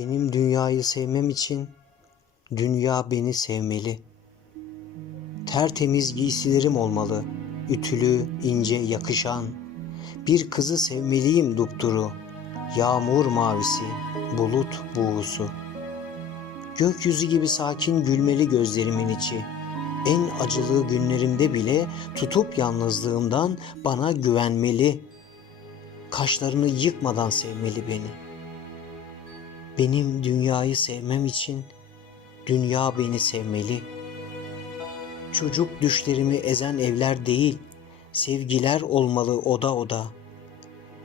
Benim dünyayı sevmem için dünya beni sevmeli. Tertemiz giysilerim olmalı, ütülü, ince, yakışan. Bir kızı sevmeliyim dupduru, yağmur mavisi, bulut buğusu. Gökyüzü gibi sakin gülmeli gözlerimin içi. En acılı günlerimde bile tutup yalnızlığımdan bana güvenmeli. Kaşlarını yıkmadan sevmeli beni. Benim dünyayı sevmem için dünya beni sevmeli. Çocuk düşlerimi ezen evler değil, sevgiler olmalı oda oda.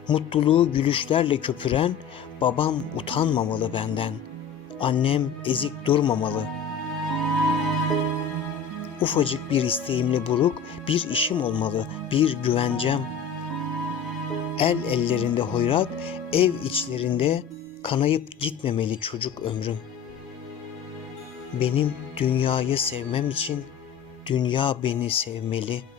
Mutluluğu gülüşlerle köpüren babam utanmamalı benden. Annem ezik durmamalı. Ufacık bir isteğimle buruk bir işim olmalı, bir güvencem. El ellerinde hoyrat, ev içlerinde kanayıp gitmemeli çocuk ömrüm. Benim dünyayı sevmem için dünya beni sevmeli.''